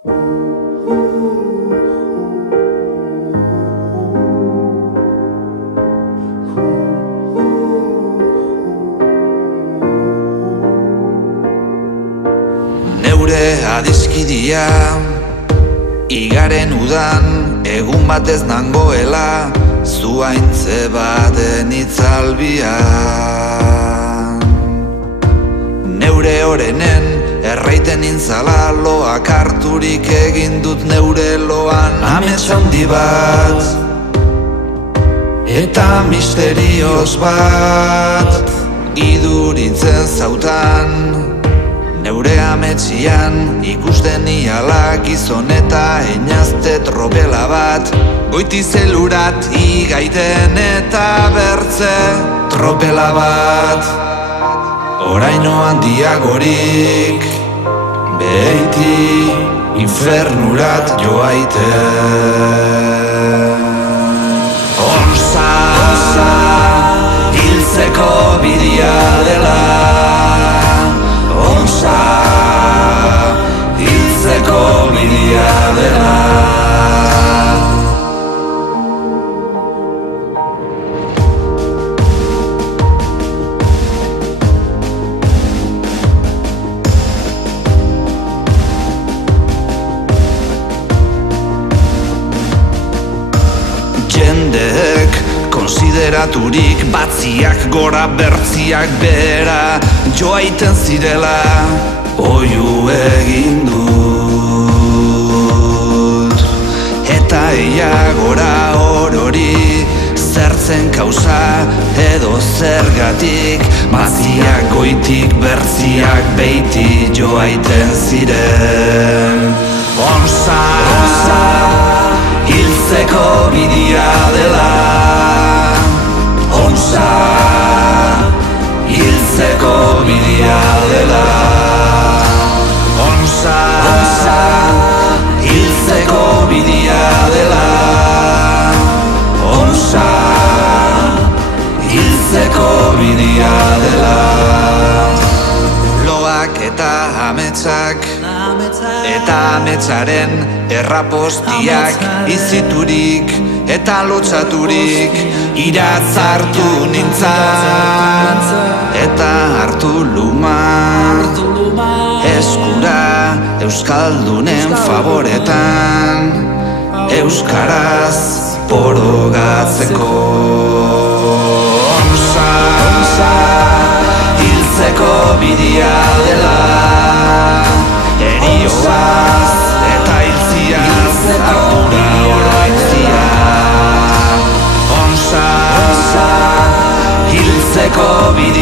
Neure adiskidia igaren udan egun batez nangoela zuaintze baten itzalbian. Neure orenen erraiten intzala loak harturik egin dut neure loan amets handi bat eta misterioz bat iduritzen zautan. Neure ametsian ikusten iala gizon eta einazte tropela bat goiti zelurat igaiten eta bertze tropela bat oraino handiagorik beheiti infernurat joaiten. Onza hiltzeko bidea dela, onza hiltzeko bidea dela. Jendeek konsideraturik batziak gora bertziak behera joaiten zirela oihu egin dut. Eta eia gora orori zertzen kausa edo zergatik batziak goitik bertziak beiti joaiten ziren. Onza hiltzeko bidea dela, onza hiltzeko bidea dela, onza hiltzeko bidea dela, onza hiltzeko bidea dela. Loak eta ametsak eta ametsaren errapostiak iziturik eta lotsaturik iratz hartu nintzan eta hartu luma eskura euskaldunen favoretan euskaraz porogatzeko. Onza hiltzeko bidea dela, erioaz eta hiltziaz ardura oroitzia. Onza hiltzeko bidea